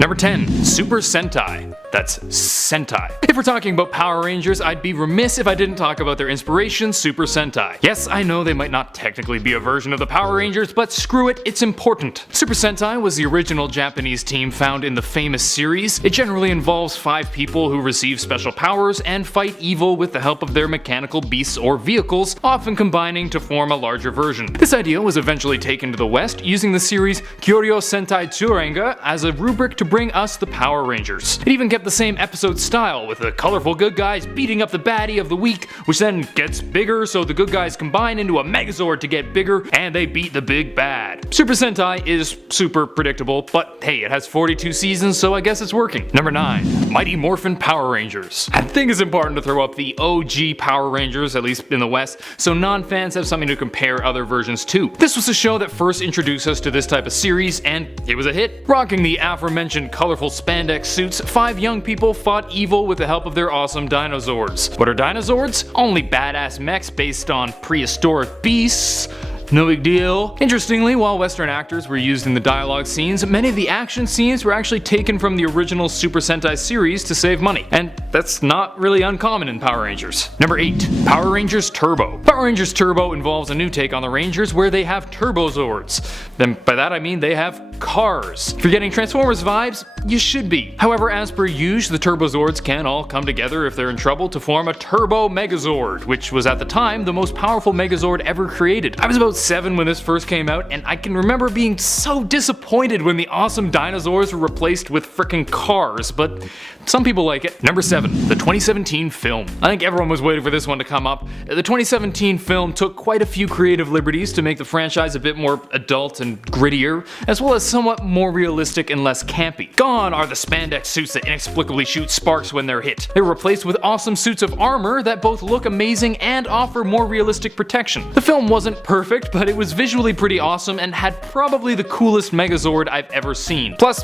Number 10. Super Sentai. That's Sentai. If we're talking about Power Rangers, I'd be remiss if I didn't talk about their inspiration, Super Sentai. Yes, I know they might not technically be a version of the Power Rangers, but screw it, it's important. Super Sentai was the original Japanese team found in the famous series. It generally involves 5 people who receive special powers and fight evil with the help of their mechanical beasts or vehicles, often combining to form a larger version. This idea was eventually taken to the West using the series Kyoryo Sentai Tsurenga as a rubric to bring us the Power Rangers. It even kept the same episode style, with the colorful good guys beating up the baddie of the week, which then gets bigger, so the good guys combine into a Megazord to get bigger, and they beat the big bad. Super Sentai is super predictable, but hey, it has 42 seasons, so I guess it's working. Number 9. Mighty Morphin Power Rangers. I think it's important to throw up the OG Power Rangers, at least in the West, so non-fans have something to compare other versions to. This was the show that first introduced us to this type of series, and it was a hit. Rocking the aforementioned colorful spandex suits, 5 young people fought evil with the help of their awesome Dinozords. What are Dinozords? Only badass mechs based on prehistoric beasts. No big deal. Interestingly, while Western actors were used in the dialogue scenes, many of the action scenes were actually taken from the original Super Sentai series to save money, and that's not really uncommon in Power Rangers. Number 8. Power Rangers Turbo. Power Rangers Turbo involves a new take on the Rangers where they have Turbozords. Then by that I mean they have cars. If you're getting Transformers vibes, you should be. However, as per usual, the Turbozords can all come together if they're in trouble to form a Turbo Megazord, which was at the time the most powerful Megazord ever created. I was about 7 when this first came out, and I can remember being so disappointed when the awesome dinosaurs were replaced with frickin' cars, but some people like it. Number 7. The 2017 film. I think everyone was waiting for this one to come up. The 2017 film took quite a few creative liberties to make the franchise a bit more adult and grittier, as well as somewhat more realistic and less campy. Gone are the spandex suits that inexplicably shoot sparks when they're hit. They were replaced with awesome suits of armor that both look amazing and offer more realistic protection. The film wasn't perfect, but it was visually pretty awesome and had probably the coolest Megazord I've ever seen. Plus,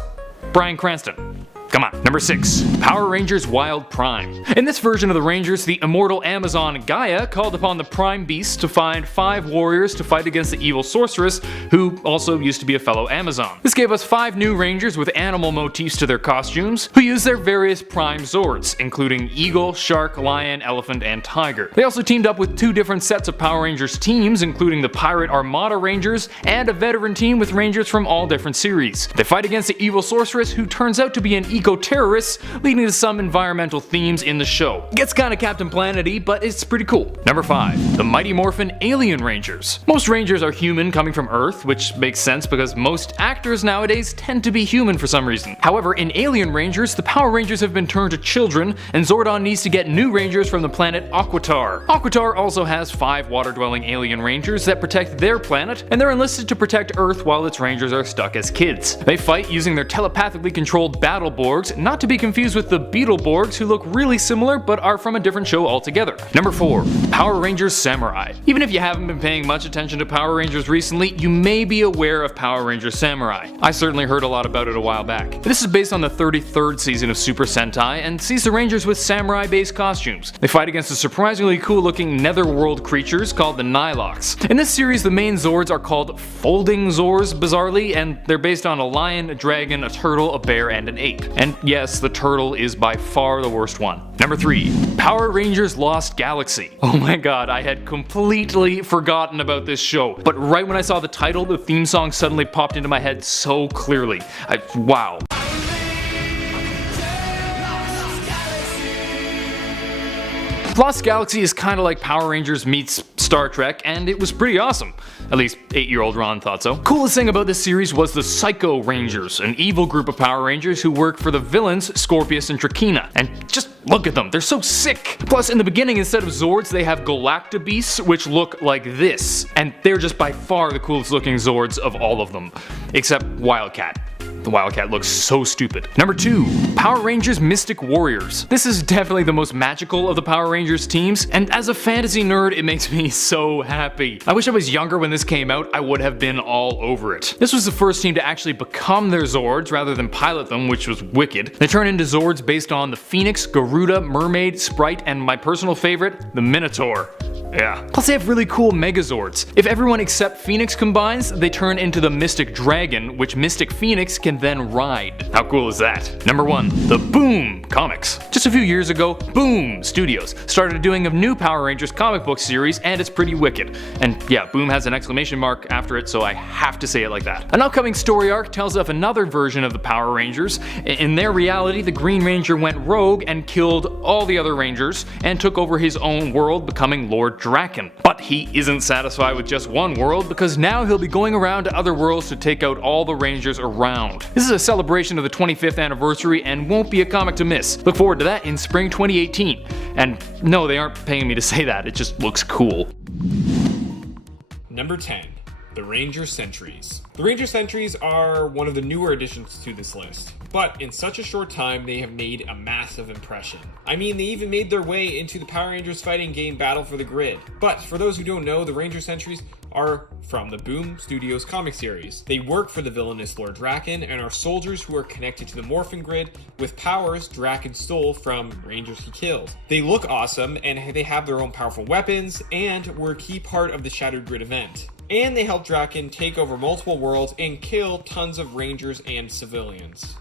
Bryan Cranston. Come on. Number 6. Power Rangers Wild Prime. In this version of the Rangers, the immortal Amazon Gaia called upon the Prime Beasts to find 5 warriors to fight against the evil sorceress, who also used to be a fellow Amazon. This gave us 5 new Rangers with animal motifs to their costumes, who used their various Prime Zords, including Eagle, Shark, Lion, Elephant, and Tiger. They also teamed up with 2 different sets of Power Rangers teams, including the Pirate Armada Rangers and a veteran team with Rangers from all different series. They fight against the evil sorceress, who turns out to be an eco-terrorists, leading to some environmental themes in the show. Gets kinda Captain Planet-y, but it's pretty cool. Number 5. The Mighty Morphin Alien Rangers. Most Rangers are human coming from Earth, which makes sense because most actors nowadays tend to be human for some reason. However, in Alien Rangers, the Power Rangers have been turned to children, and Zordon needs to get new Rangers from the planet Aquitar. Aquitar also has 5 water-dwelling alien Rangers that protect their planet, and they're enlisted to protect Earth while its Rangers are stuck as kids. They fight using their telepathically controlled battle Borgs, not to be confused with the Beetleborgs, who look really similar but are from a different show altogether. Number 4. Power Rangers Samurai. Even if you haven't been paying much attention to Power Rangers recently, you may be aware of Power Rangers Samurai. I certainly heard a lot about it a while back. This is based on the 33rd season of Super Sentai and sees the Rangers with samurai-based costumes. They fight against the surprisingly cool-looking netherworld creatures called the Nilox. In this series, the main Zords are called Folding Zords, bizarrely, and they're based on a lion, a dragon, a turtle, a bear, and an ape. And yes, the turtle is by far the worst one. Number 3. Power Rangers Lost Galaxy. Oh my god, I had completely forgotten about this show, but right when I saw the title, the theme song suddenly popped into my head so clearly. Wow. Lost Galaxy is kinda like Power Rangers meets Star Trek, and it was pretty awesome. At least 8-year-old Ron thought so. Coolest thing about this series was the Psycho Rangers, an evil group of Power Rangers who work for the villains Scorpius and Trakina. And just look at them, they're so sick! Plus, in the beginning, instead of Zords, they have Galactabeasts, which look like this. And they're just by far the coolest looking Zords of all of them. Except Wildcat. The Wildcat looks so stupid. Number 2. Power Rangers Mystic Warriors. This is definitely the most magical of the Power Rangers teams, and as a fantasy nerd, it makes me so happy. I wish I was younger when this came out, I would have been all over it. This was the first team to actually become their Zords rather than pilot them, which was wicked. They turn into Zords based on the Phoenix, Garuda, Mermaid, Sprite, and my personal favorite, the Minotaur. Yeah. Plus they have really cool Megazords. If everyone except Phoenix combines, they turn into the Mystic Dragon, which Mystic Phoenix can then ride. How cool is that? Number 1. The Boom Comics. Just a few years ago, Boom Studios started doing a new Power Rangers comic book series, and it's pretty wicked. And yeah, Boom has an exclamation mark after it, so I have to say it like that. An upcoming story arc tells of another version of the Power Rangers. In their reality, the Green Ranger went rogue and killed all the other Rangers and took over his own world, becoming Lord DRAKKON. But he isn't satisfied with just one world, because now he'll be going around to other worlds to take out all the Rangers around. This is a celebration of the 25th anniversary and won't be a comic to miss. Look forward to that in spring 2018. And no, they aren't paying me to say that, it just looks cool. Number 10. The Ranger Sentries. The Ranger Sentries are one of the newer additions to this list, but in such a short time they have made a massive impression. I mean, they even made their way into the Power Rangers fighting game Battle for the Grid. But for those who don't know, the Ranger Sentries are from the Boom Studios comic series. They work for the villainous Lord DRAKKON and are soldiers who are connected to the MORPHIN grid with powers DRAKKON stole from Rangers he killed. They look awesome and they have their own powerful weapons and were a key part of the Shattered Grid event. And they help DRAKKON take over multiple worlds and kill tons of Rangers and civilians.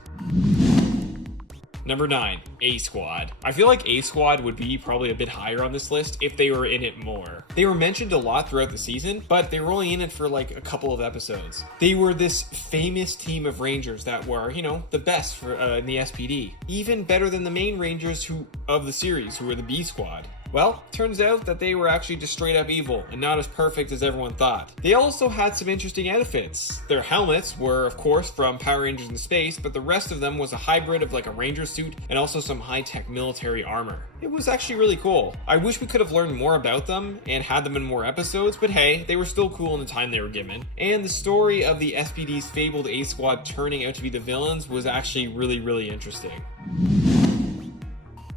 Number 9, A-Squad. I feel like A-Squad would be probably a bit higher on this list if they were in it more. They were mentioned a lot throughout the season, but they were only in it for like a couple of episodes. They were this famous team of Rangers that were, you know, the best for in the SPD. Even better than the main Rangers of the series, who were the B-Squad. Well, turns out that they were actually just straight up evil and not as perfect as everyone thought. They also had some interesting outfits. Their helmets were, of course, from Power Rangers in Space, but the rest of them was a hybrid of like a Ranger suit and also some high-tech military armor. It was actually really cool. I wish we could have learned more about them and had them in more episodes, but hey, they were still cool in the time they were given. And the story of the SPD's fabled A-Squad turning out to be the villains was actually really interesting.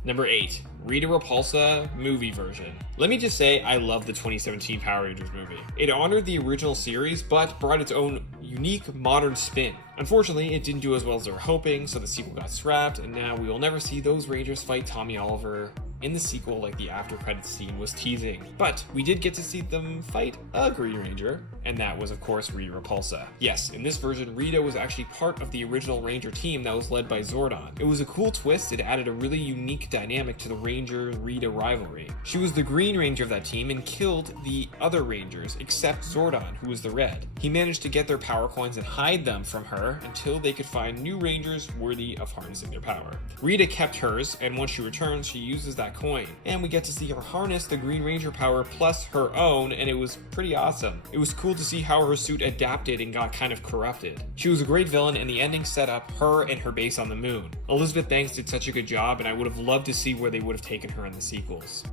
Number 8. Rita Repulsa movie version. Let me just say I love the 2017 Power Rangers movie. It honored the original series, but brought its own unique modern spin. Unfortunately, it didn't do as well as they were hoping, so the sequel got scrapped, and now we will never see those Rangers fight Tommy Oliver in the sequel like the after credits scene was teasing. But we did get to see them fight a Green Ranger, and that was of course Rita Repulsa. Yes, in this version, Rita was actually part of the original Ranger team that was led by Zordon. It was a cool twist, it added a really unique dynamic to the Ranger-Rita rivalry. She was the Green Ranger of that team and killed the other Rangers except Zordon, who was the Red. He managed to get their power coins and hide them from her until they could find new Rangers worthy of harnessing their power. Rita kept hers, and once she returns, she uses that coin, and we get to see her harness the Green Ranger power plus her own, and it was pretty awesome. It was cool to see how her suit adapted and got kind of corrupted. She was a great villain, and the ending set up her and her base on the moon. Elizabeth Banks did such a good job, and I would have loved to see where they would have taken her in the sequels.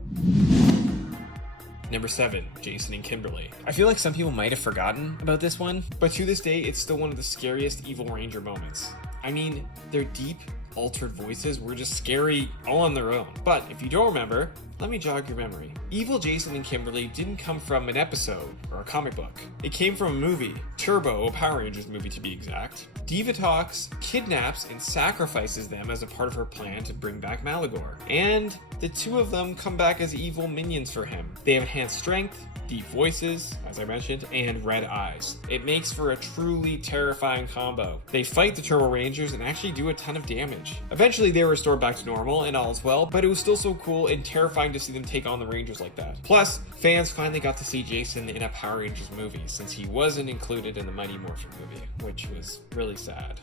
Number 7, Jason and Kimberly. I feel like some people might have forgotten about this one, but to this day, it's still one of the scariest Evil Ranger moments. I mean, their deep, altered voices were just scary all on their own. But if you don't remember, let me jog your memory. Evil Jason and Kimberly didn't come from an episode or a comic book. It came from a movie, Turbo, a Power Rangers movie to be exact. Divatox kidnaps and sacrifices them as a part of her plan to bring back Malagor. And the two of them come back as evil minions for him. They have enhanced strength, deep voices, as I mentioned, and red eyes. It makes for a truly terrifying combo. They fight the Turbo Rangers and actually do a ton of damage. Eventually they were restored back to normal and all is well, but it was still so cool and terrifying to see them take on the Rangers like that. Plus, fans finally got to see Jason in a Power Rangers movie since he wasn't included in the Mighty Morphin movie, which was really sad.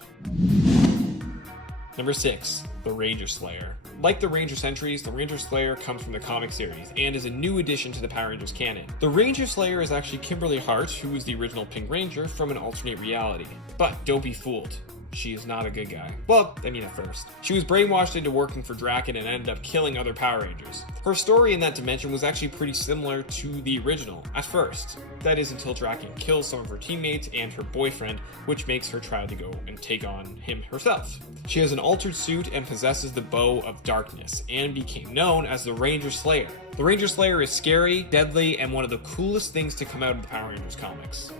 Number 6, the Ranger Slayer. Like the Ranger Sentries, the Ranger Slayer comes from the comic series and is a new addition to the Power Rangers canon. The Ranger Slayer is actually Kimberly Hart, who was the original Pink Ranger from an alternate reality. But don't be fooled. She is not a good guy. Well, I mean at first. She was brainwashed into working for DRAKKON and ended up killing other Power Rangers. Her story in that dimension was actually pretty similar to the original, at first. That is until DRAKKON kills some of her teammates and her boyfriend, which makes her try to go and take on him herself. She has an altered suit and possesses the Bow of Darkness, and became known as the Ranger Slayer. The Ranger Slayer is scary, deadly, and one of the coolest things to come out of the Power Rangers comics.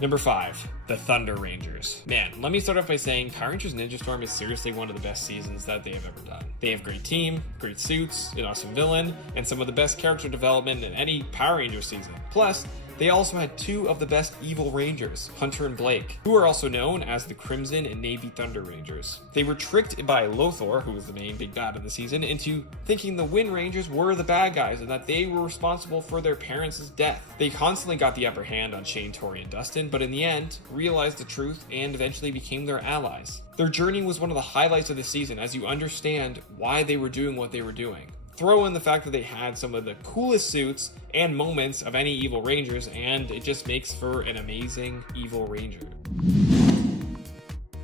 Number 5, the Thunder Rangers. Man, let me start off by saying Power Rangers Ninja Storm is seriously one of the best seasons that they have ever done. They have great team, great suits, an awesome villain, and some of the best character development in any Power Rangers season. Plus, they also had 2 of the best evil Rangers, Hunter and Blake, who are also known as the Crimson and Navy Thunder Rangers. They were tricked by Lothar, who was the main big bad of the season, into thinking the Wind Rangers were the bad guys and that they were responsible for their parents' death. They constantly got the upper hand on Shane, Tori, and Dustin, but in the end, realized the truth and eventually became their allies. Their journey was one of the highlights of the season as you understand why they were doing what they were doing. Throw in the fact that they had some of the coolest suits and moments of any evil Rangers, and it just makes for an amazing evil Ranger.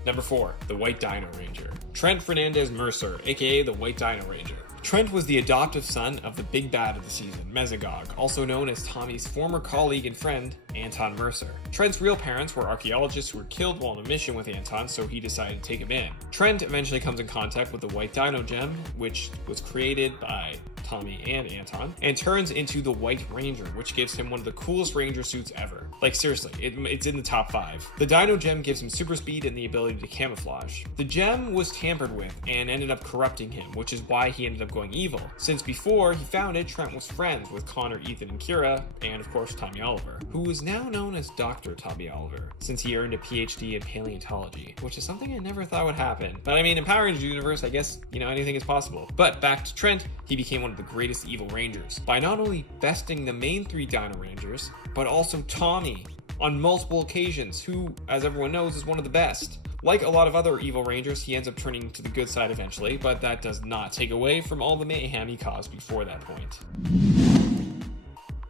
Number 4, the White Dino Ranger. Trent Fernandez-Mercer, aka the White Dino Ranger. Trent was the adoptive son of the big bad of the season, Mesogog, also known as Tommy's former colleague and friend, Anton Mercer. Trent's real parents were archaeologists who were killed while on a mission with Anton, so he decided to take him in. Trent eventually comes in contact with the White Dino Gem, which was created by Tommy and Anton, and turns into the White Ranger, which gives him one of the coolest Ranger suits ever. Like seriously, it's in the top 5. The Dino Gem gives him super speed and the ability to camouflage. The gem was tampered with and ended up corrupting him, which is why he ended up going evil, since before he found it, Trent was friends with Connor, Ethan, and Kira, and of course Tommy Oliver, who is now known as Dr. Tommy Oliver, since he earned a PhD in paleontology, which is something I never thought would happen. But I mean, in Power Rangers universe, I guess, anything is possible. But back to Trent, he became one of the greatest evil Rangers by not only besting the main 3 Dino Rangers, but also Tommy on multiple occasions, who, as everyone knows, is one of the best. Like a lot of other evil Rangers, he ends up turning to the good side eventually, but that does not take away from all the mayhem he caused before that point.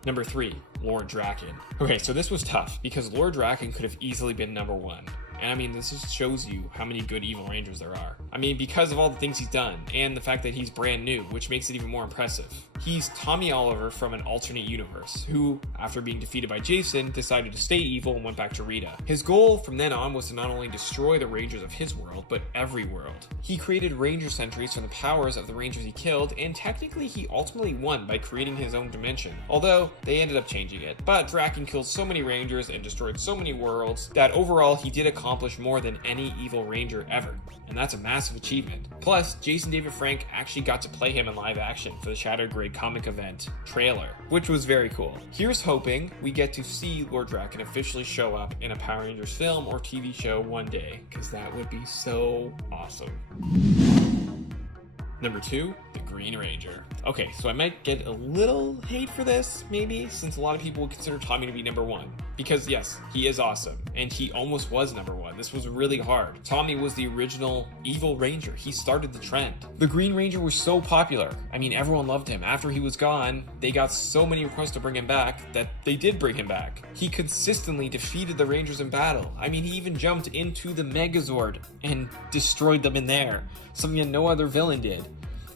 Number 3, Lord Drakkon. Okay, so this was tough because Lord Drakkon could have easily been number 1. And I mean, this just shows you how many good evil Rangers there are. I mean, because of all the things he's done, and the fact that he's brand new, which makes it even more impressive. He's Tommy Oliver from an alternate universe, who, after being defeated by Jason, decided to stay evil and went back to RITA. His goal from then on was to not only destroy the Rangers of his world, but every world. He created Ranger sentries from the powers of the Rangers he killed, and technically he ultimately won by creating his own dimension, although they ended up changing it. But Drakkon killed so many Rangers and destroyed so many worlds that overall he did accomplish more than any evil Ranger ever, and that's a massive achievement. Plus, Jason David Frank actually got to play him in live action for the Shattered Grade comic event trailer, which was very cool. Here's hoping we get to see Lord Drakkon officially show up in a Power Rangers film or TV show one day, because that would be so awesome. Number 2, the Green Ranger. Okay, so I might get a little hate for this, maybe, since a lot of people would consider Tommy to be number 1. Because yes, he is awesome, and he almost was number 1. This was really hard. Tommy was the original evil Ranger. He started the trend. The Green Ranger was so popular. I mean, everyone loved him. After he was gone, they got so many requests to bring him back that they did bring him back. He consistently defeated the Rangers in battle. I mean, he even jumped into the Megazord and destroyed them in there, something that no other villain did.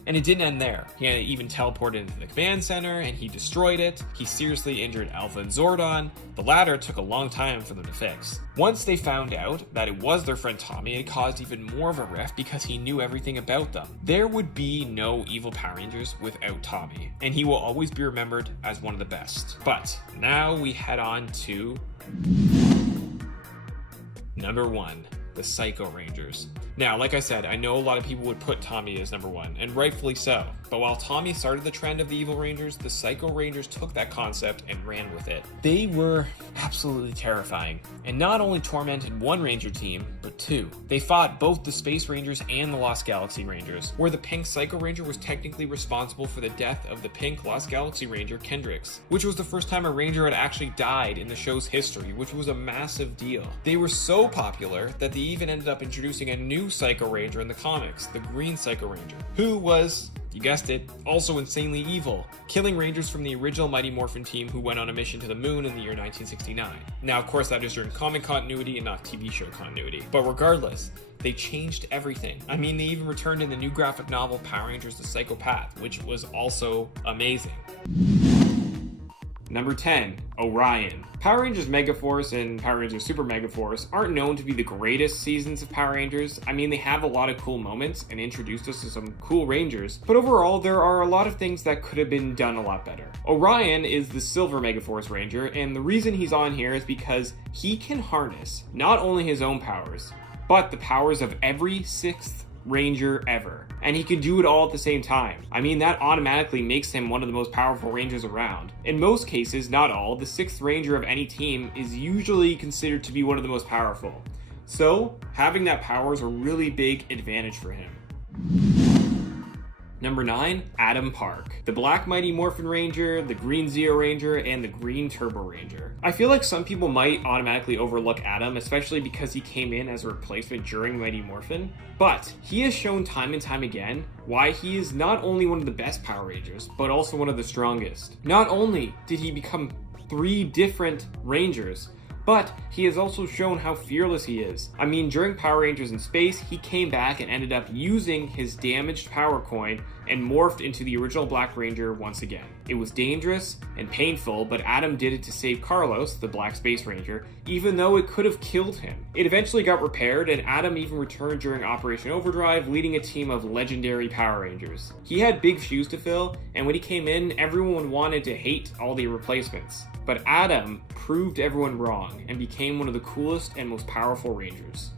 And it didn't end there. He even teleported into the command center and he destroyed it. He seriously injured Alpha and Zordon. The latter took a long time for them to fix. Once they found out that it was their friend Tommy, it caused even more of a rift because he knew everything about them. There would be no evil Power Rangers without Tommy, and he will always be remembered as one of the best. But now we head on to number 1. The Psycho Rangers. Now, like I said, I know a lot of people would put Tommy as number 1, and rightfully so. But while Tommy started the trend of the Evil Rangers, the Psycho Rangers took that concept and ran with it. They were absolutely terrifying, and not only tormented one Ranger team, but 2. They fought both the Space Rangers and the Lost Galaxy Rangers, where the Pink Psycho Ranger was technically responsible for the death of the Pink Lost Galaxy Ranger, Kendrix, which was the first time a Ranger had actually died in the show's history, which was a massive deal. They were so popular that they even ended up introducing a new Psycho Ranger in the comics, the Green Psycho Ranger, who was, you guessed it, also insanely evil, killing Rangers from the original Mighty Morphin team who went on a mission to the moon in the year 1969. Now, of course, that is during comic continuity and not TV show continuity, but regardless, they changed everything. I mean, they even returned in the new graphic novel Power Rangers the Psychopath, which was also amazing. Number 10, Orion. Power Rangers Megaforce and Power Rangers Super Megaforce aren't known to be the greatest seasons of Power Rangers. I mean, they have a lot of cool moments and introduced us to some cool Rangers, but overall, there are a lot of things that could have been done a lot better. Orion is the Silver Megaforce Ranger, and the reason he's on here is because he can harness not only his own powers, but the powers of every 6th Ranger ever. And he can do it all at the same time. I mean, that automatically makes him one of the most powerful Rangers around. In most cases, not all, the 6th Ranger of any team is usually considered to be one of the most powerful. So, having that power is a really big advantage for him. Number 9, Adam Park. The Black Mighty Morphin Ranger, the Green Zeo Ranger, and the Green Turbo Ranger. I feel like some people might automatically overlook Adam, especially because he came in as a replacement during Mighty Morphin. But he has shown time and time again why he is not only one of the best Power Rangers, but also one of the strongest. Not only did he become 3 different Rangers, but he has also shown how fearless he is. I mean, during Power Rangers in Space, he came back and ended up using his damaged power coin and morphed into the original Black Ranger once again. It was dangerous and painful, but Adam did it to save Carlos, the Black Space Ranger, even though it could have killed him. It eventually got repaired, and Adam even returned during Operation Overdrive, leading a team of legendary Power Rangers. He had big shoes to fill, and when he came in, everyone wanted to hate all the replacements. But Adam proved everyone wrong and became one of the coolest and most powerful Rangers.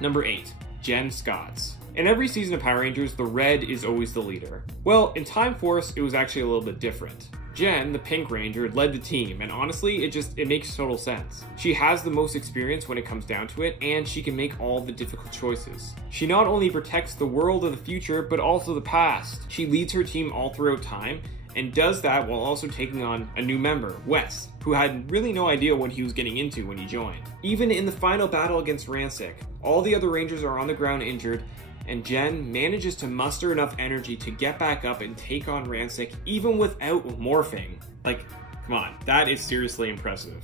Number 8, Jen Scotts. In every season of Power Rangers, the red is always the leader. Well, in Time Force, it was actually a little bit different. Jen, the Pink Ranger, led the team, and honestly, it makes total sense. She has the most experience when it comes down to it, and she can make all the difficult choices. She not only protects the world of the future, but also the past. She leads her team all throughout time, and does that while also taking on a new member, Wes, who had really no idea what he was getting into when he joined. Even in the final battle against Ransik, all the other Rangers are on the ground injured, and Jen manages to muster enough energy to get back up and take on Ransik even without morphing. Like, come on, that is seriously impressive.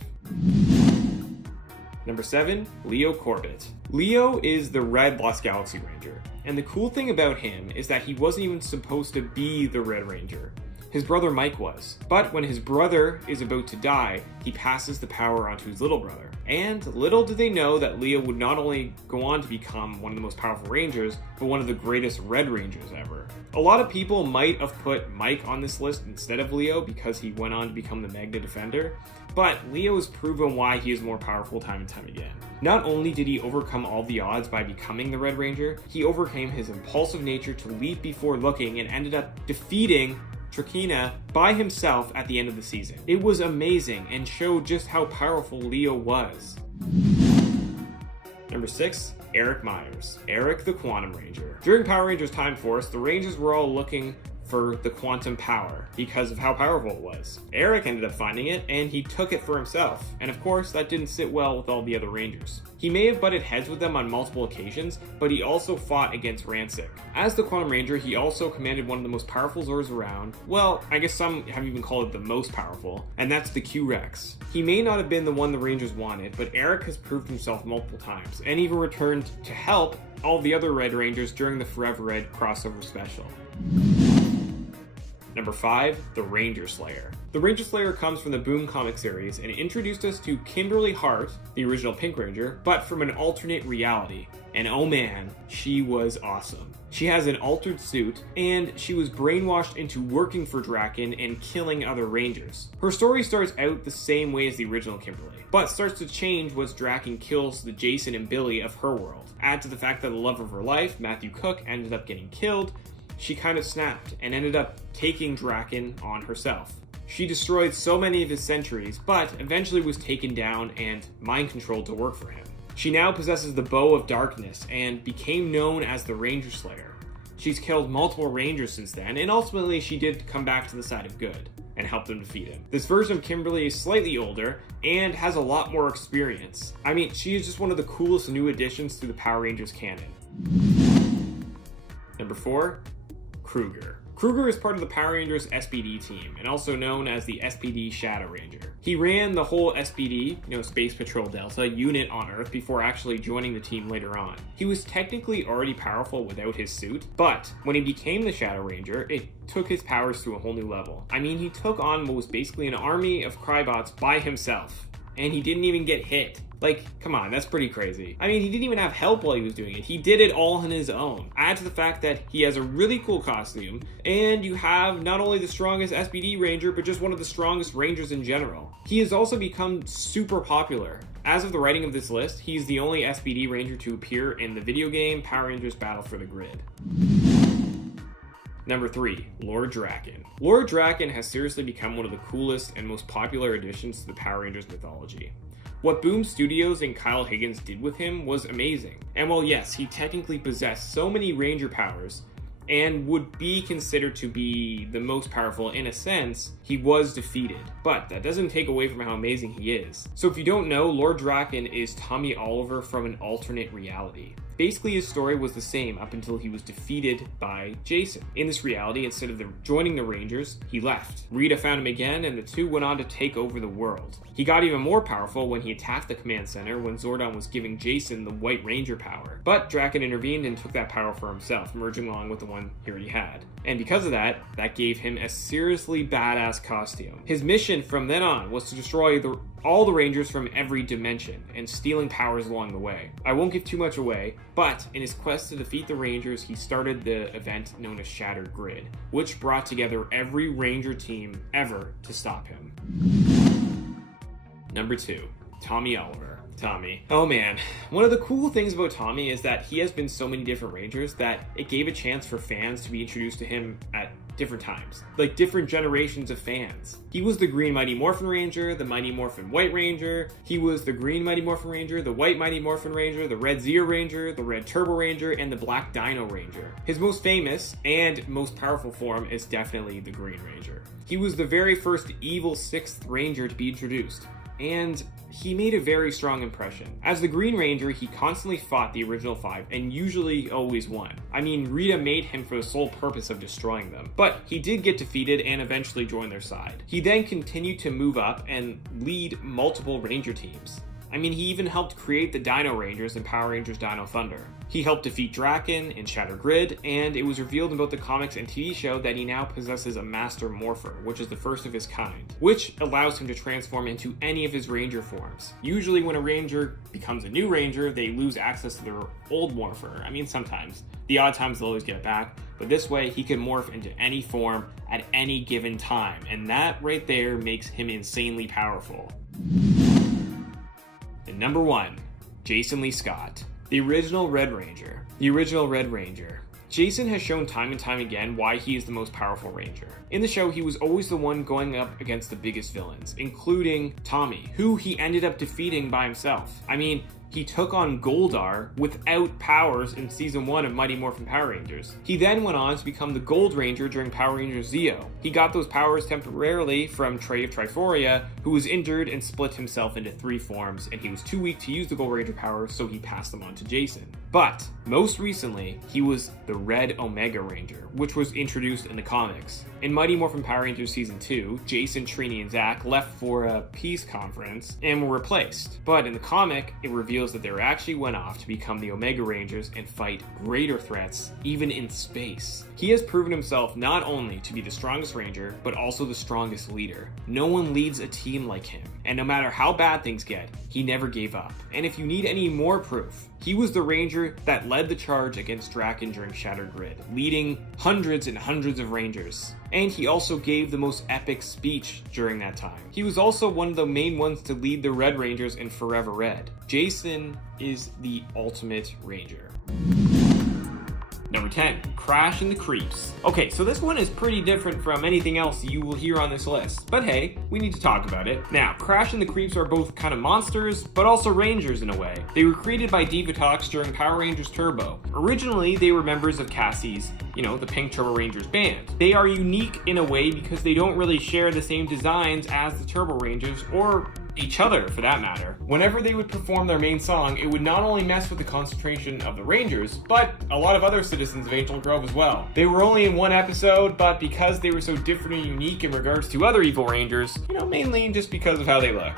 Number 7, Leo Corbett. Leo is the Red Lost Galaxy Ranger, and the cool thing about him is that he wasn't even supposed to be the Red Ranger. His brother Mike was, but when his brother is about to die, he passes the power onto his little brother. And little did they know that Leo would not only go on to become one of the most powerful Rangers, but one of the greatest Red Rangers ever. A lot of people might have put Mike on this list instead of Leo because he went on to become the Magna Defender, but Leo has proven why he is more powerful time and time again. Not only did he overcome all the odds by becoming the Red Ranger, he overcame his impulsive nature to leap before looking and ended up defeating Trakina by himself at the end of the season. It was amazing and showed just how powerful Leo was. Number 6, Eric Myers. Eric the Quantum Ranger. During Power Rangers Time Force, the Rangers were all looking for the quantum power because of how powerful it was. Eric ended up finding it and he took it for himself, and of course that didn't sit well with all the other Rangers. He may have butted heads with them on multiple occasions, but he also fought against Ransik. As the Quantum Ranger, he also commanded one of the most powerful Zords around. Well, I guess some have even called it the most powerful, and that's the Q-Rex. He may not have been the one the Rangers wanted, but Eric has proved himself multiple times, and even returned to help all the other Red Rangers during the Forever Red crossover special. Number 5, the Ranger Slayer. The Ranger Slayer comes from the Boom comic series and introduced us to Kimberly Hart, the original Pink Ranger, but from an alternate reality. And oh man, she was awesome. She has an altered suit, and she was brainwashed into working for DRAKKON and killing other Rangers. Her story starts out the same way as the original Kimberly, but starts to change once DRAKKON kills the Jason and Billy of her world. Add to the fact that the love of her life, Matthew Cook, ended up getting killed, she kind of snapped and ended up taking DRAKKON on herself. She destroyed so many of his sentries, but eventually was taken down and mind controlled to work for him. She now possesses the Bow of Darkness and became known as the Ranger Slayer. She's killed multiple Rangers since then, and ultimately she did come back to the side of good and help them defeat him. This version of Kimberly is slightly older and has a lot more experience. I mean, she is just one of the coolest new additions to the Power Rangers canon. Number 4, CRUGER. Kruger is part of the Power Rangers SPD team, and also known as the SPD Shadow Ranger. He ran the whole SPD, Space Patrol Delta, unit on Earth before actually joining the team later on. He was technically already powerful without his suit, but when he became the Shadow Ranger, it took his powers to a whole new level. I mean, he took on what was basically an army of Crybots by himself, and he didn't even get hit. Like, come on, that's pretty crazy. I mean, he didn't even have help while he was doing it. He did it all on his own. Add to the fact that he has a really cool costume, and you have not only the strongest SPD Ranger, but just one of the strongest Rangers in general. He has also become super popular. As of the writing of this list, he's the only SPD Ranger to appear in the video game Power Rangers Battle for the Grid. Number 3, Lord Drakkon. Lord Drakkon has seriously become one of the coolest and most popular additions to the Power Rangers mythology. What Boom Studios and Kyle Higgins did with him was amazing. And while yes, he technically possessed so many Ranger powers, and would be considered to be the most powerful in a sense, he was defeated. But that doesn't take away from how amazing he is. So if you don't know, Lord Drakkon is Tommy Oliver from an alternate reality. Basically, his story was the same up until he was defeated by Jason. In this reality, instead of joining the Rangers, he left. Rita found him again, and the two went on to take over the world. He got even more powerful when he attacked the command center when Zordon was giving Jason the White Ranger power. But Drakkon intervened and took that power for himself, merging along with the one he already had. And because of that, that gave him a seriously badass costume. His mission from then on was to destroy all the Rangers from every dimension, and stealing powers along the way. I won't give too much away, but in his quest to defeat the Rangers, he started the event known as Shattered Grid, which brought together every Ranger team ever to stop him. Number 2, Tommy Oliver. Tommy. Oh man, one of the cool things about Tommy is that he has been so many different Rangers that it gave a chance for fans to be introduced to him at different times, like different generations of fans. He was the Green Mighty Morphin Ranger, the Mighty Morphin White Ranger, he was the Green Mighty Morphin Ranger, the White Mighty Morphin Ranger, the Red Zeo Ranger, the Red Turbo Ranger, and the Black Dino Ranger. His most famous and most powerful form is definitely the Green Ranger. He was the very first evil 6th Ranger to be introduced, and he made a very strong impression. As the Green Ranger, he constantly fought the original 5 and usually always won. I mean, Rita made him for the sole purpose of destroying them, but he did get defeated and eventually joined their side. He then continued to move up and lead multiple Ranger teams. I mean, he even helped create the Dino Rangers in Power Rangers Dino Thunder. He helped defeat Drakkon in Shattered Grid, and it was revealed in both the comics and TV show that he now possesses a Master Morpher, which is the first of his kind, which allows him to transform into any of his Ranger forms. Usually when a Ranger becomes a new Ranger, they lose access to their old Morpher. I mean, sometimes. The odd times they'll always get it back, but this way he can morph into any form at any given time, and that right there makes him insanely powerful. And number 1, Jason Lee Scott. The original Red Ranger. Jason has shown time and time again why he is the most powerful Ranger. In the show, he was always the one going up against the biggest villains, including Tommy, who he ended up defeating by himself. I mean, he took on Goldar without powers in Season 1 of Mighty Morphin Power Rangers. He then went on to become the Gold Ranger during Power Rangers Zeo. He got those powers temporarily from Trey of Triforia, who was injured and split himself into 3 forms, and he was too weak to use the Gold Ranger power, so he passed them on to Jason. But most recently, he was the Red Omega Ranger, which was introduced in the comics. In Mighty Morphin Power Rangers Season 2, Jason, Trini, and Zach left for a peace conference and were replaced. But in the comic, it reveals that they actually went off to become the Omega Rangers and fight greater threats, even in space. He has proven himself not only to be the strongest Ranger, but also the strongest leader. No one leads a team like him, and no matter how bad things get, he never gave up. And if you need any more proof, he was the Ranger that led the charge against Drakkon during Shattered Grid, leading hundreds and hundreds of Rangers. And he also gave the most epic speech during that time. He was also one of the main ones to lead the Red Rangers in Forever Red. Jason is the ultimate Ranger. Number 10, Crash and the Creeps. Okay, so this one is pretty different from anything else you will hear on this list, but hey, we need to talk about it. Now, Crash and the Creeps are both kind of monsters, but also Rangers in a way. They were created by Divatox during Power Rangers Turbo. Originally, they were members of Cassie's, the Pink Turbo Rangers band. They are unique in a way because they don't really share the same designs as the Turbo Rangers or each other for that matter. Whenever they would perform their main song, it would not only mess with the concentration of the Rangers, but a lot of other citizens of Angel Grove as well. They were only in one episode, but because they were so different and unique in regards to other evil Rangers, mainly just because of how they look.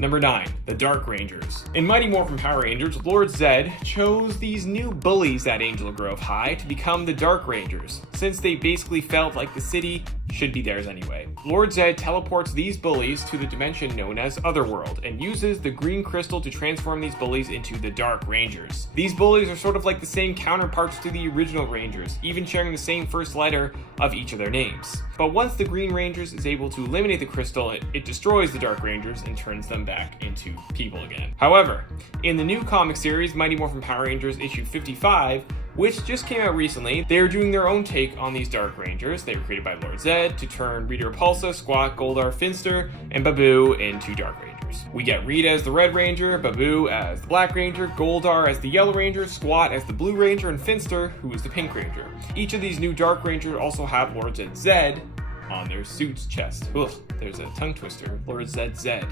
Number 9, the Dark Rangers. In Mighty Morphin Power Rangers, Lord Zed chose these new bullies at Angel Grove High to become the Dark Rangers, since they basically felt like the city should be theirs anyway. Lord Zed teleports these bullies to the dimension known as Otherworld, and uses the green crystal to transform these bullies into the Dark Rangers. These bullies are sort of like the same counterparts to the original Rangers, even sharing the same first letter of each of their names. But once the Green Rangers is able to eliminate the crystal, it destroys the Dark Rangers and turns them back into people again. However, in the new comic series, Mighty Morphin Power Rangers issue 55, which just came out recently, they are doing their own take on these Dark Rangers. They were created by Lord Zed to turn Rita Repulsa, Squawk, Goldar, Finster, and Babu into Dark Rangers. We get Rita as the Red Ranger, Babu as the Black Ranger, Goldar as the Yellow Ranger, Squawk as the Blue Ranger, and Finster, who is the Pink Ranger. Each of these new Dark Rangers also have Lord Zed Zed on their suit's chest. Ugh, there's a tongue twister. Lord Zed Zed.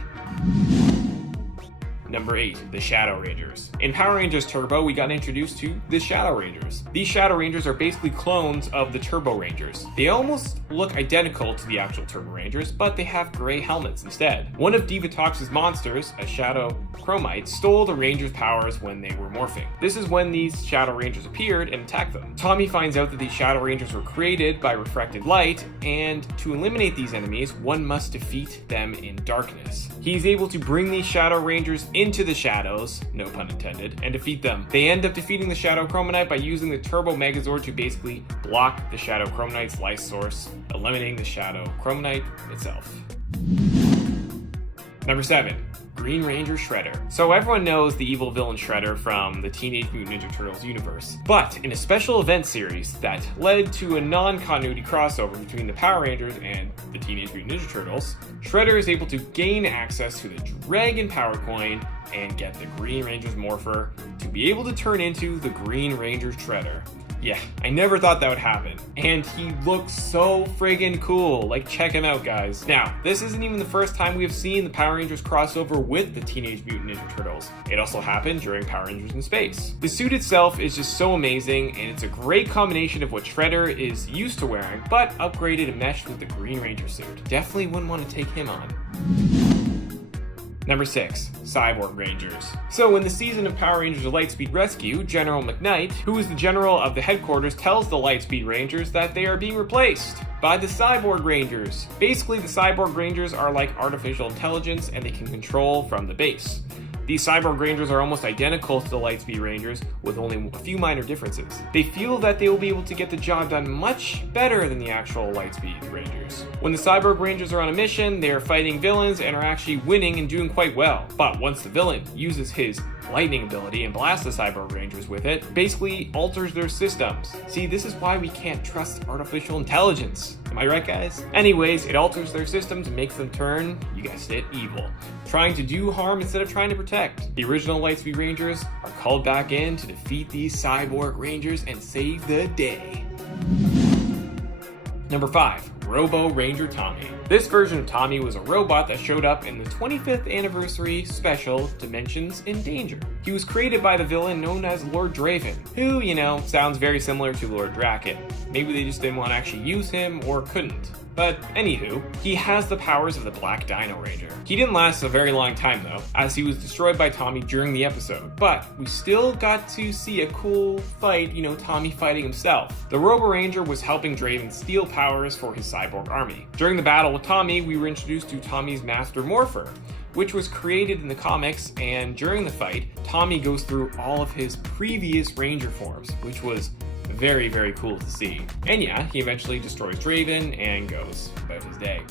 Number 8, the Shadow Rangers. In Power Rangers Turbo, we got introduced to the Shadow Rangers. These Shadow Rangers are basically clones of the Turbo Rangers. They almost look identical to the actual Turbo Rangers, but they have gray helmets instead. One of Divatox's monsters, a Shadow Chromite, stole the Rangers' powers when they were morphing. This is when these Shadow Rangers appeared and attacked them. Tommy finds out that these Shadow Rangers were created by refracted light, and to eliminate these enemies, one must defeat them in darkness. He's able to bring these Shadow Rangers into the shadows, no pun intended, and defeat them. They end up defeating the Shadow Chromonite by using the Turbo Megazord to basically block the Shadow Chromonite's life source, eliminating the Shadow Chromonite itself. Number 7, Green Ranger Shredder. So everyone knows the evil villain Shredder from the Teenage Mutant Ninja Turtles universe. But in a special event series that led to a non-continuity crossover between the Power Rangers and the Teenage Mutant Ninja Turtles, Shredder is able to gain access to the Dragon Power Coin and get the Green Ranger's Morpher to be able to turn into the Green Ranger Shredder. Yeah, I never thought that would happen. And he looks so friggin' cool. Like, check him out, guys. Now, this isn't even the first time we have seen the Power Rangers crossover with the Teenage Mutant Ninja Turtles. It also happened during Power Rangers in Space. The suit itself is just so amazing, and it's a great combination of what Shredder is used to wearing, but upgraded and meshed with the Green Ranger suit. Definitely wouldn't want to take him on. Number 6, Cyborg Rangers. So in the season of Power Rangers Lightspeed Rescue, General McKnight, who is the general of the headquarters, tells the Lightspeed Rangers that they are being replaced by the Cyborg Rangers. Basically, the Cyborg Rangers are like artificial intelligence, and they can control from the base. These Cyborg Rangers are almost identical to the Lightspeed Rangers, with only a few minor differences. They feel that they will be able to get the job done much better than the actual Lightspeed Rangers. When the Cyborg Rangers are on a mission, they are fighting villains and are actually winning and doing quite well. But once the villain uses his lightning ability and blasts the Cyborg Rangers with it, basically alters their systems. See, this is why we can't trust artificial intelligence. Am I right, guys? Anyways, it alters their systems and makes them turn, you guessed it, evil. Trying to do harm instead of trying to protect. The original Lightspeed Rangers are called back in to defeat these Cyborg Rangers and save the day. Number 5, Robo Ranger Tommy. This version of Tommy was a robot that showed up in the 25th anniversary special Dimensions in Danger. He was created by the villain known as Lord Draven, who, sounds very similar to Lord Drakkin. Maybe they just didn't want to actually use him or couldn't. But anywho, he has the powers of the Black Dino Ranger. He didn't last a very long time though, as he was destroyed by Tommy during the episode. But we still got to see a cool fight, Tommy fighting himself. The Robo Ranger was helping Draven steal powers for his cyborg army. During the battle with Tommy, we were introduced to Tommy's Master Morpher, which was created in the comics, and during the fight, Tommy goes through all of his previous Ranger forms, which was very, very cool to see. And yeah, he eventually destroys Draven and goes about his day.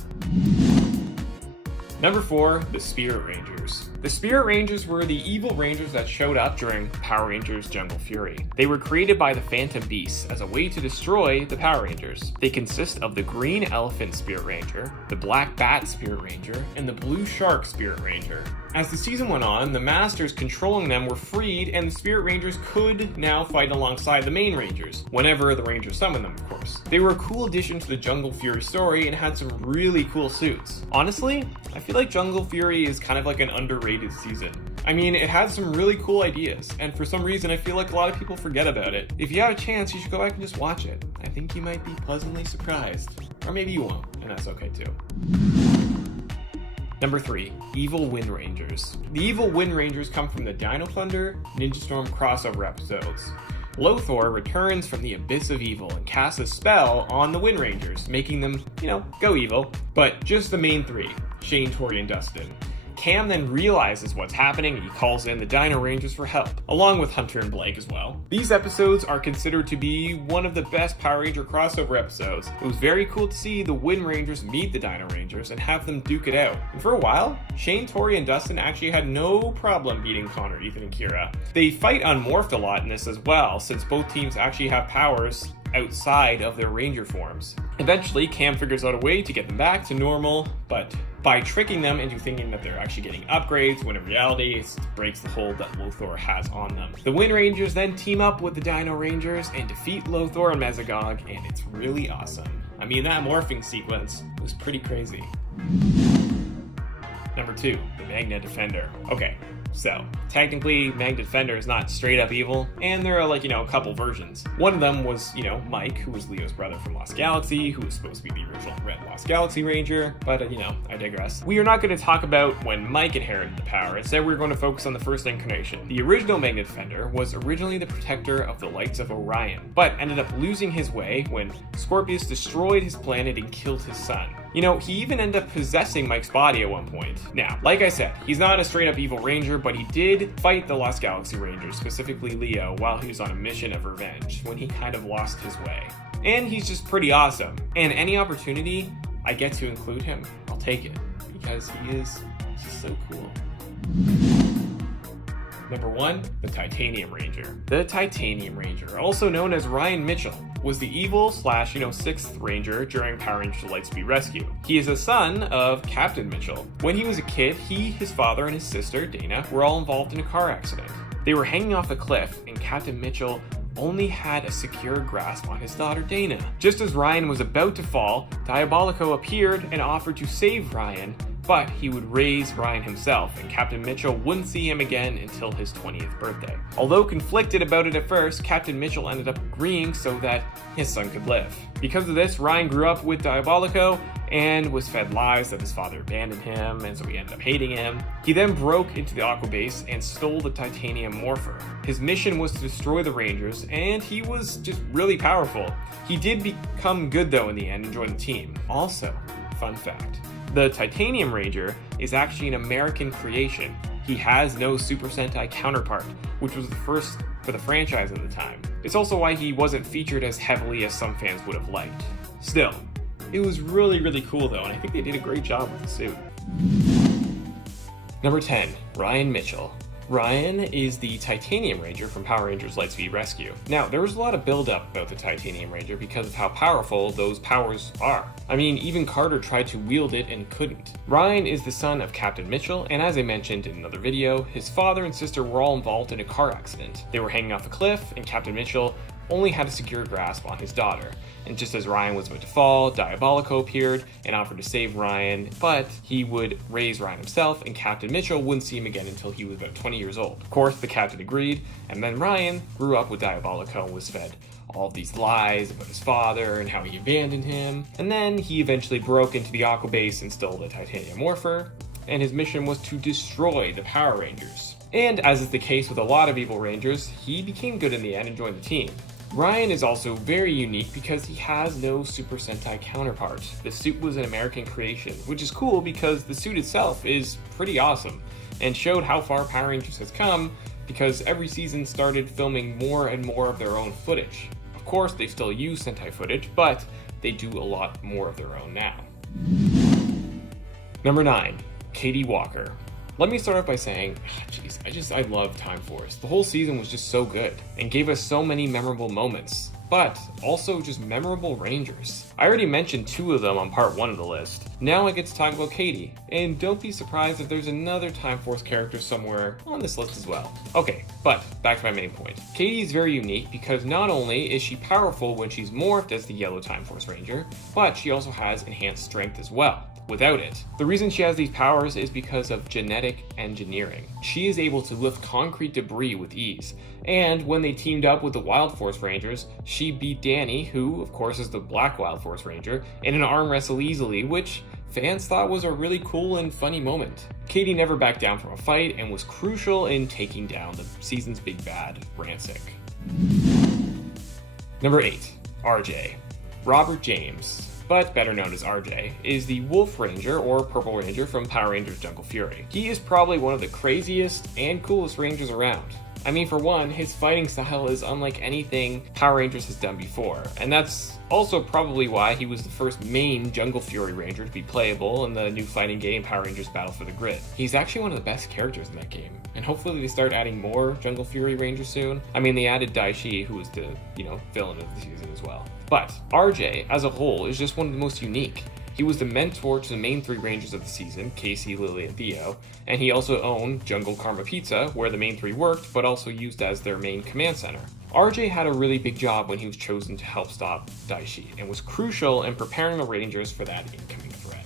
Number 4, the Spirit Rangers. The Spirit Rangers were the evil rangers that showed up during Power Rangers Jungle Fury. They were created by the Phantom Beasts as a way to destroy the Power Rangers. They consist of the Green Elephant Spirit Ranger, the Black Bat Spirit Ranger, and the Blue Shark Spirit Ranger. As the season went on, the Masters controlling them were freed, and the Spirit Rangers could now fight alongside the main Rangers, whenever the Rangers summoned them, of course. They were a cool addition to the Jungle Fury story and had some really cool suits. Honestly, I feel like Jungle Fury is kind of like an underrated season. I mean, it had some really cool ideas, and for some reason I feel like a lot of people forget about it. If you have a chance, you should go back and just watch it. I think you might be pleasantly surprised. Or maybe you won't, and that's okay too. Number 3, Evil Wind Rangers. The Evil Wind Rangers come from the Dino Thunder, Ninja Storm crossover episodes. Lothor returns from the Abyss of Evil and casts a spell on the Wind Rangers, making them, go evil. But just the main 3, Shane, Tori, and Dustin. Cam then realizes what's happening and he calls in the Dino Rangers for help, along with Hunter and Blake as well. These episodes are considered to be one of the best Power Ranger crossover episodes. It was very cool to see the Wind Rangers meet the Dino Rangers and have them duke it out. And for a while, Shane, Tori, and Dustin actually had no problem beating Connor, Ethan, and Kira. They fight unmorphed a lot in this as well, since both teams actually have powers outside of their Ranger forms. Eventually, Cam figures out a way to get them back to normal, but by tricking them into thinking that they're actually getting upgrades, when in reality it breaks the hold that Lothor has on them. The Wind Rangers then team up with the Dino Rangers and defeat Lothor and Mesogog, and it's really awesome. I mean, that morphing sequence was pretty crazy. Number 2, the Magna Defender. Okay, so technically Magna Defender is not straight up evil, and there are a couple versions. One of them was, Mike, who was Leo's brother from Lost Galaxy, who was supposed to be the original Red Lost Galaxy Ranger, but I digress. We are not going to talk about when Mike inherited the power. Instead, we're going to focus on the first incarnation. The original Magna Defender was originally the protector of the Lights of Orion, but ended up losing his way when Scorpius destroyed his planet and killed his son. He even ended up possessing Mike's body at one point. Now, like I said, he's not a straight up evil ranger, but he did fight the Lost Galaxy Rangers, specifically Leo, while he was on a mission of revenge, when he kind of lost his way. And he's just pretty awesome. And any opportunity I get to include him, I'll take it, because he is just so cool. Number 1, the Titanium Ranger. The Titanium Ranger, also known as Ryan Mitchell, was the evil / 6th Ranger during Power Rangers Lightspeed Rescue. He is a son of Captain Mitchell. When he was a kid, he, his father, and his sister, Dana, were all involved in a car accident. They were hanging off a cliff, and Captain Mitchell only had a secure grasp on his daughter Dana. Just as Ryan was about to fall, Diabolico appeared and offered to save Ryan, but he would raise Ryan himself, and Captain Mitchell wouldn't see him again until his 20th birthday. Although conflicted about it at first, Captain Mitchell ended up agreeing so that his son could live. Because of this, Ryan grew up with Diabolico and was fed lies that his father abandoned him, and so he ended up hating him. He then broke into the Aqua Base and stole the Titanium Morpher. His mission was to destroy the Rangers, and he was just really powerful. He did become good though in the end and join the team. Also, fun fact, the Titanium Ranger is actually an American creation. He has no Super Sentai counterpart, which was the first for the franchise at the time. It's also why he wasn't featured as heavily as some fans would have liked. Still, it was really, really cool though, and I think they did a great job with the suit. Number 10, Ryan Mitchell. Ryan is the Titanium Ranger from Power Rangers Lightspeed Rescue. Now, there was a lot of build-up about the Titanium Ranger because of how powerful those powers are. I mean, even Carter tried to wield it and couldn't. Ryan is the son of Captain Mitchell, and as I mentioned in another video, his father and sister were all involved in a car accident. They were hanging off a cliff, and Captain Mitchell only had a secure grasp on his daughter. And just as Ryan was about to fall, Diabolico appeared and offered to save Ryan, but he would raise Ryan himself, and Captain Mitchell wouldn't see him again until he was about 20 years old. Of course, the captain agreed, and then Ryan grew up with Diabolico and was fed all of these lies about his father and how he abandoned him. And then he eventually broke into the Aqua Base and stole the Titanium Morpher, and his mission was to destroy the Power Rangers. And as is the case with a lot of evil Rangers, he became good in the end and joined the team. Ryan is also very unique because he has no Super Sentai counterpart. The suit was an American creation, which is cool because the suit itself is pretty awesome and showed how far Power Rangers has come because every season started filming more and more of their own footage. Of course, they still use Sentai footage, but they do a lot more of their own now. Number 9, Katie Walker. Let me start off by saying, I love Time Force. The whole season was just so good and gave us so many memorable moments, but also just memorable Rangers. I already mentioned 2 of them on part 1 of the list. Now I get to talk about Katie, and don't be surprised if there's another Time Force character somewhere on this list as well. Okay, but back to my main point. Katie is very unique because not only is she powerful when she's morphed as the yellow Time Force Ranger, but she also has enhanced strength as well. Without it. The reason she has these powers is because of genetic engineering. She is able to lift concrete debris with ease, and when they teamed up with the Wild Force Rangers, she beat Danny, who of course is the Black Wild Force Ranger, in an arm wrestle easily, which fans thought was a really cool and funny moment. Katie never backed down from a fight and was crucial in taking down the season's big bad, Rancic. Number 8, RJ. Robert James, but better known as RJ, is the Wolf Ranger or Purple Ranger from Power Rangers Jungle Fury. He is probably one of the craziest and coolest Rangers around. I mean, for one, his fighting style is unlike anything Power Rangers has done before, and that's also probably why he was the first main Jungle Fury Ranger to be playable in the new fighting game Power Rangers Battle for the Grid. He's actually one of the best characters in that game, and hopefully they start adding more Jungle Fury Rangers soon. I mean, they added Daishi, who was the, villain of the season as well. But RJ, as a whole, is just one of the most unique. He was the mentor to the main 3 Rangers of the season, Casey, Lily, and Theo, and he also owned Jungle Karma Pizza, where the main 3 worked, but also used as their main command center. RJ had a really big job when he was chosen to help stop Daishi, and was crucial in preparing the Rangers for that incoming threat.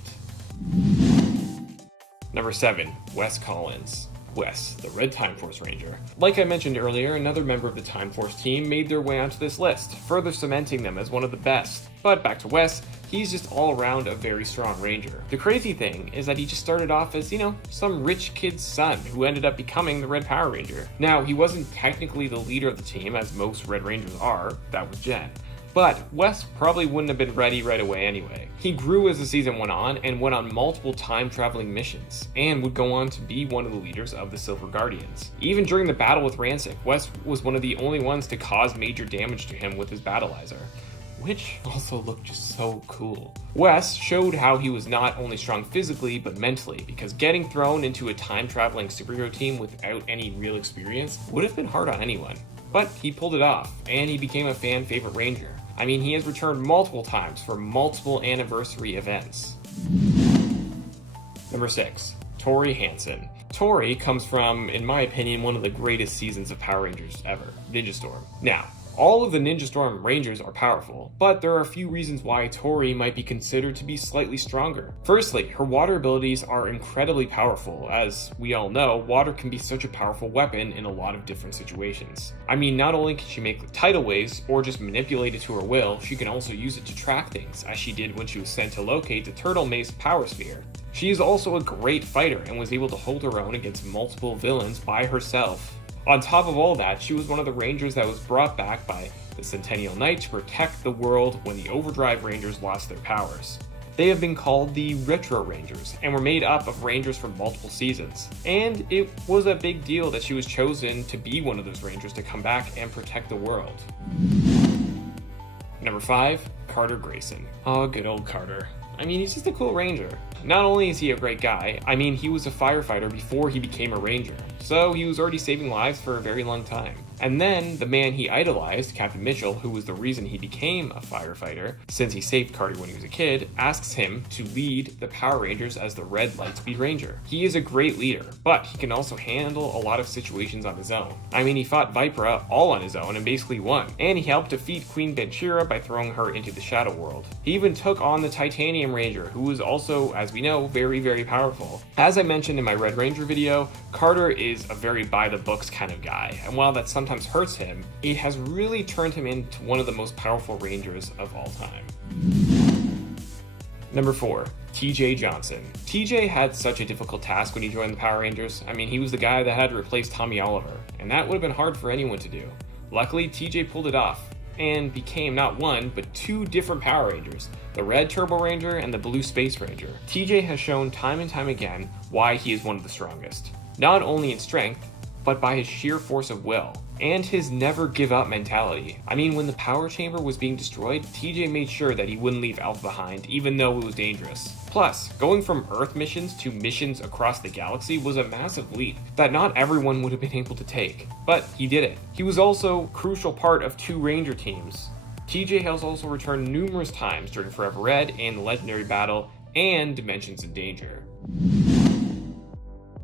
Number 7, Wes Collins. Wes, the Red Time Force Ranger. Like I mentioned earlier, another member of the Time Force team made their way onto this list, further cementing them as one of the best. But back to Wes, he's just all around a very strong Ranger. The crazy thing is that he just started off as, some rich kid's son who ended up becoming the Red Power Ranger. Now, he wasn't technically the leader of the team, as most Red Rangers are, that was Jen. But Wes probably wouldn't have been ready right away anyway. He grew as the season went on and went on multiple time-traveling missions, and would go on to be one of the leaders of the Silver Guardians. Even during the battle with Rancic, Wes was one of the only ones to cause major damage to him with his battleizer, which also looked just so cool. Wes showed how he was not only strong physically, but mentally, because getting thrown into a time-traveling superhero team without any real experience would have been hard on anyone. But he pulled it off, and he became a fan favorite Ranger. I mean, he has returned multiple times for multiple anniversary events. Number 6, Tori Hanson. Tori comes from, in my opinion, one of the greatest seasons of Power Rangers ever, Ninja Storm. Now, all of the Ninja Storm Rangers are powerful, but there are a few reasons why Tori might be considered to be slightly stronger. Firstly, her water abilities are incredibly powerful. As we all know, water can be such a powerful weapon in a lot of different situations. I mean, not only can she make tidal waves or just manipulate it to her will, she can also use it to track things, as she did when she was sent to locate the Turtle Mace Power Sphere. She is also a great fighter and was able to hold her own against multiple villains by herself. On top of all that, she was one of the Rangers that was brought back by the Centennial Knight to protect the world when the Overdrive Rangers lost their powers. They have been called the Retro Rangers and were made up of Rangers from multiple seasons. And it was a big deal that she was chosen to be one of those Rangers to come back and protect the world. Number 5, Carter Grayson. Oh, good old Carter. I mean, he's just a cool Ranger. Not only is he a great guy, I mean, he was a firefighter before he became a Ranger, so he was already saving lives for a very long time. And then the man he idolized, Captain Mitchell, who was the reason he became a firefighter, since he saved Carter when he was a kid, asks him to lead the Power Rangers as the Red Lightspeed Ranger. He is a great leader, but he can also handle a lot of situations on his own. I mean, he fought Vipera all on his own and basically won, and he helped defeat Queen Benchira by throwing her into the Shadow World. He even took on the Titanium Ranger, who was also, as we know, very, very powerful. As I mentioned in my Red Ranger video, Carter is a very by-the-books kind of guy, and while that sometimes hurts him, it has really turned him into one of the most powerful Rangers of all time. Number 4, TJ Johnson. TJ had such a difficult task when he joined the Power Rangers. I mean, he was the guy that had to replace Tommy Oliver, and that would have been hard for anyone to do. Luckily, TJ pulled it off, and became not one, but 2 different Power Rangers, the Red Turbo Ranger and the Blue Space Ranger. TJ has shown time and time again why he is one of the strongest. Not only in strength, but by his sheer force of will and his never give up mentality. I mean, when the power chamber was being destroyed, TJ made sure that he wouldn't leave Alpha behind, even though it was dangerous. Plus, going from Earth missions to missions across the galaxy was a massive leap that not everyone would have been able to take, but he did it. He was also a crucial part of 2 Ranger teams. TJ has also returned numerous times during Forever Red and the Legendary Battle and Dimensions in Danger.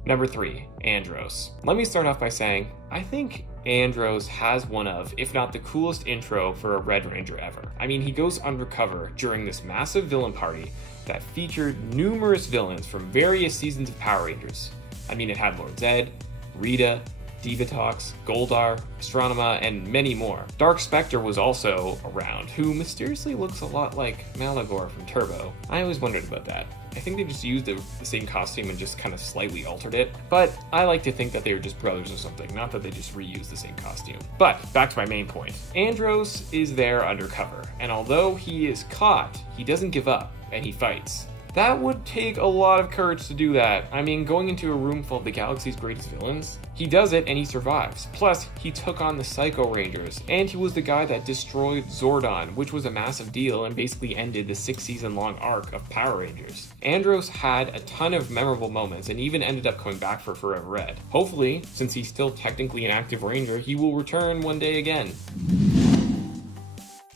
Number 3, Andros. Let me start off by saying, I think Andros has one of, if not the coolest intro for a Red Ranger ever. I mean, he goes undercover during this massive villain party that featured numerous villains from various seasons of Power Rangers. I mean, it had Lord Zed, Rita, Divatox, Goldar, Astronema, and many more. Dark Spectre was also around, who mysteriously looks a lot like Malagor from Turbo. I always wondered about that. I think they just used the same costume and just kind of slightly altered it, but I like to think that they were just brothers or something, not that they just reused the same costume. But back to my main point. Andros is there undercover, and although he is caught, he doesn't give up, and he fights. That would take a lot of courage to do that. I mean, going into a room full of the galaxy's greatest villains, he does it and he survives. Plus, he took on the Psycho Rangers, and he was the guy that destroyed Zordon, which was a massive deal and basically ended the 6-season-long arc of Power Rangers. Andros had a ton of memorable moments and even ended up coming back for Forever Red. Hopefully, since he's still technically an active Ranger, he will return one day again.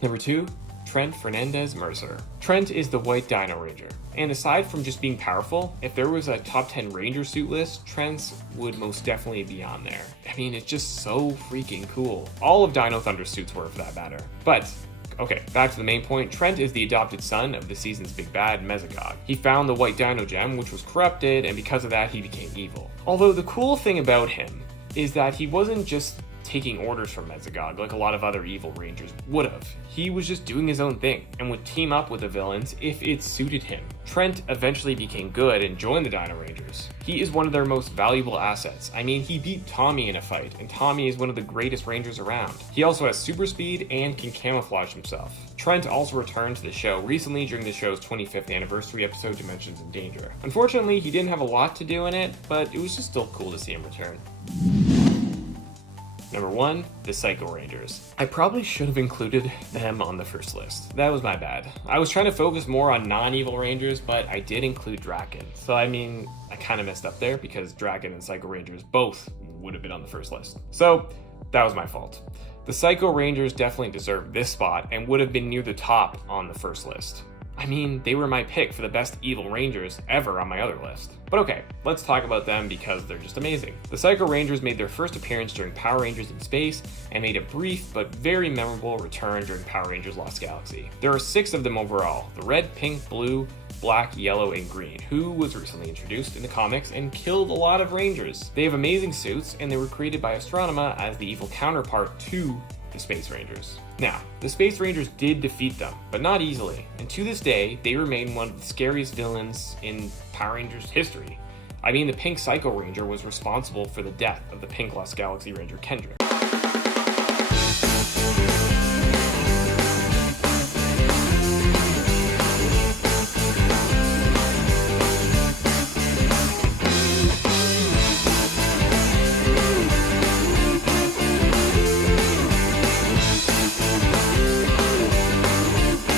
Number 2, Trent Fernandez-Mercer. Trent is the White Dino Ranger, and aside from just being powerful, if there was a top 10 Ranger suit list, Trent's would most definitely be on there. I mean, it's just so freaking cool. All of Dino Thunder's suits were, for that matter. But okay, back to the main point. Trent is the adopted son of the season's big bad, Mesogog. He found the White Dino Gem, which was corrupted, and because of that, he became evil. Although the cool thing about him is that he wasn't just taking orders from Mesogog like a lot of other evil Rangers would have. He was just doing his own thing and would team up with the villains if it suited him. Trent eventually became good and joined the Dino Rangers. He is one of their most valuable assets. I mean, he beat Tommy in a fight, and Tommy is one of the greatest Rangers around. He also has super speed and can camouflage himself. Trent also returned to the show recently during the show's 25th anniversary episode, Dimensions in Danger. Unfortunately, he didn't have a lot to do in it, but it was just still cool to see him return. Number 1, the Psycho Rangers. I probably should have included them on the first list. That was my bad. I was trying to focus more on non-evil Rangers, but I did include DRAKKON. So I mean, I kind of messed up there because DRAKKON and Psycho Rangers both would have been on the first list. So that was my fault. The Psycho Rangers definitely deserved this spot and would have been near the top on the first list. I mean, they were my pick for the best evil Rangers ever on my other list. But okay, let's talk about them because they're just amazing. The Psycho Rangers made their first appearance during Power Rangers in Space and made a brief but very memorable return during Power Rangers Lost Galaxy. There are 6 of them overall: the red, pink, blue, black, yellow, and green, who was recently introduced in the comics and killed a lot of Rangers. They have amazing suits, and they were created by Astronema as the evil counterpart to the Space Rangers. Now, the Space Rangers did defeat them, but not easily, and to this day, they remain one of the scariest villains in Power Rangers history. I mean, the Pink Psycho Ranger was responsible for the death of the Pink Lost Galaxy Ranger Kendrick.